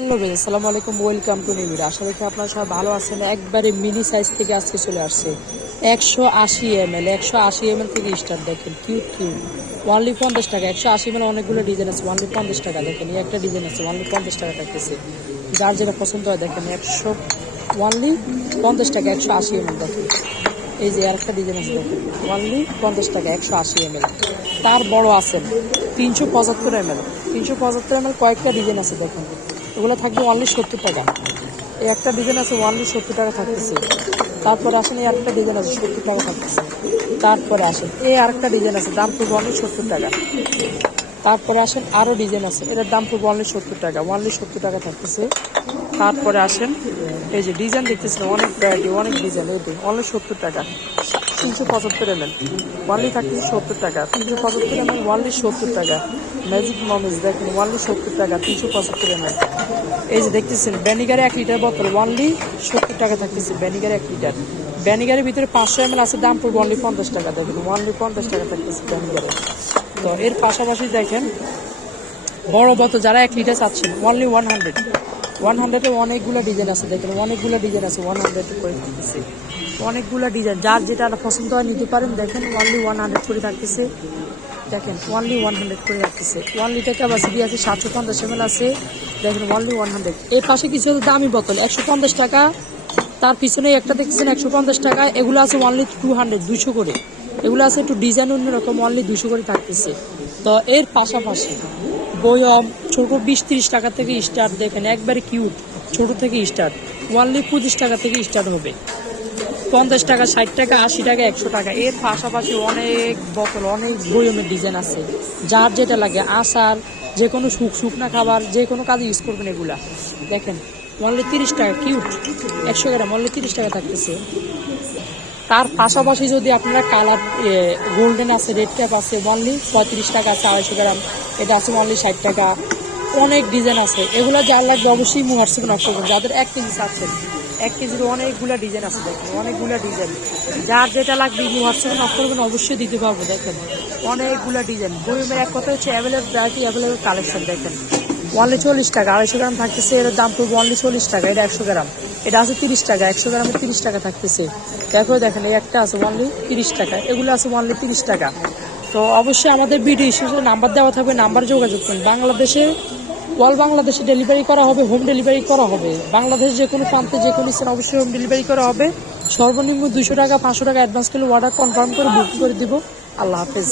Hello ভাই, আসসালামু আলাইকুম, ওয়েলকাম টু নিউ ভিডিও। আশা রাখি আপনারা সবাই ভালো আছেন। একবারে মিনি সাইজ থেকে আজকে চলে আসছে 180 ml 180 ml থেকে স্টার্ট। দেখেন কিউট কিউট, ওনলি 50 টাকা। 180 ml অনেকগুলো ডিজাইন আছে, ওনলি 50 টাকা। দেখেন এই একটা ডিজাইন আছে, ওনলি 50 টাকা থাকতেছে। যার যেটা পছন্দ হয় দেখেন, ওনলি 50 টাকা 180 ml। দেখেন এই যে আরেকটা ডিজাইন আছে, দেখেন ওনলি 50 টাকা 180 ml। তার বড় আছেন 375 ml। 375 ml কয়েকটা ডিজাইন আছে, দেখুন এগুলো থাকবে অনলি 70 টাকা। এই একটা ডিজাইন আছে অনলি 70 টাকা থাকতেছে। তারপরে আসেন এই আরেকটা ডিজাইন আছে 70 টাকা থাকতেছে। তারপরে আসেন এই আরেকটা ডিজাইন আছে, দাম পড়বে অনলি 70 টাকা। তারপরে আসেন আরও ডিজাইন আছে, এটার দাম পড়বে অনলি 70 টাকা, অনলি 70 টাকা থাকতেছে। তারপরে আসেন এই যে ডিজাইন দেখতেছেন, অনেক ভ্যারাইটি, অনেক ডিজাইন। এই অনলি 70 টাকা। 375 ml ওয়ানলি থাকতেছে 70 টাকা। 375 ml ওয়ানলি 70 টাকা। ম্যাজিক মমিজ দেখেন ওয়ানলি 70 টাকা 375 ml। এই যে দেখতেছেন ভ্যানিগারে 1 লিটার বোতল ওয়ানলি 70 টাকা থাকতেছে। ভ্যানিগারে 1 লিটার, ভ্যানিগারের ভিতরে 500 ml আছে, দাম পড়বে অনলি 50 টাকা। দেখেন ওয়ানলি 50 টাকা থাকতেছে ভ্যানিগারে। তো এর পাশাপাশি দেখেন বড় বোতল যারা 1 লিটার চাচ্ছেন ওয়ানলি 100 অনেকগুলো ডিজাইন আছে। দেখেন অনেকগুলো ডিজাইন আছে, 100 করে থাকতেছে। অনেকগুলো ডিজাইন, যার যেটা পছন্দ হয় নিতে পারেন। দেখেন ওয়ানলি 100 করে থাকতেছে। দেখেন ওয়ানলি 100 করে রাখতেছে। 1 লিটার ক্যাপাসিটি আছে, 750 ml আছে। দেখেন ওয়ানলি 100। এর পাশে কিছু দামি বোতল 150 টাকা, তার পিছনে একটা দেখতেছেন 150 টাকা। এগুলো আছে ওয়ানলি 200 করে। এগুলো আছে একটু ডিজাইন অন্যরকম, অনলি 200 করে থাকতেছে। তো এর পাশাপাশি বয়ম ছোটো 20-30 টাকা থেকে স্টার্ট। দেখেন একবারে কিউট, ছোটো থেকে স্টার্ট ওয়ানলি 25 টাকা থেকে স্টার্ট হবে। 50 টাকা, 60 টাকা, 80 টাকা, 100 টাকা। এর পাশাপাশি অনেক বোতল, অনেক বয়মের ডিজাইন আছে, যার যেটা লাগে। আচার, যে কোনো শুকনা খাবার, যে কোনো কাজে ইউজ করবেন এগুলা। দেখেন অনলি 30 টাকা, কিউট 100 গ্রাম অনলি 30 টাকা থাকতেছে। তার পাশাপাশি যদি আপনারা কালার গোল্ডেন আছে, রেড ট্যাপ আছে, অনলি 35 টাকা আছে 250 গ্রাম। এটা আছে অনলি 60 টাকা। অনেক ডিজাইন আছে, এগুলো যার লাগবে অবশ্যই হোয়াটসঅ্যাপে নক করবেন। যাদের 1 কেজি চাচ্ছেন, 1 কেজির অনেকগুলো ডিজাইন আছে। দেখেন অনেকগুলো ডিজাইন, যার যেটা লাগবে হোয়াটসঅ্যাপে নক করবেন, অবশ্যই দিতে পারবো। দেখেন অনেকগুলো ডিজাইন। বইমের এক কথা হচ্ছে অ্যাভেলেবল ভ্যারাইটি, অ্যাভেলেবল কালেকশন। দেখেন অনলি 40 টাকা 250 গ্রাম থাকতেছে। এর দাম পড়বে অনলি 40 টাকা। এটা 100 গ্রাম, এটা আছে 30 টাকা। 100 গ্রামে 30 টাকা থাকতেছে। তারপরে দেখেন এই একটা আছে অনলি 30 টাকা। এগুলো আছে অনলি 30 টাকা। তো অবশ্যই আমাদের ভিডিও শেষে নাম্বার দেওয়া থাকবে, নাম্বার যোগাযোগ করুন। বাংলাদেশে ডেলিভারি করা হবে, হোম ডেলিভারি করা হবে। বাংলাদেশ যে কোনো প্রান্তে, যে কোনো স্থানে অবশ্যই হোম ডেলিভারি করা হবে। সর্বনিম্ন 200 টাকা 500 টাকা অ্যাডভান্স করলে অর্ডার কনফার্ম করে বুক করে দিব। আল্লাহ হাফেজ।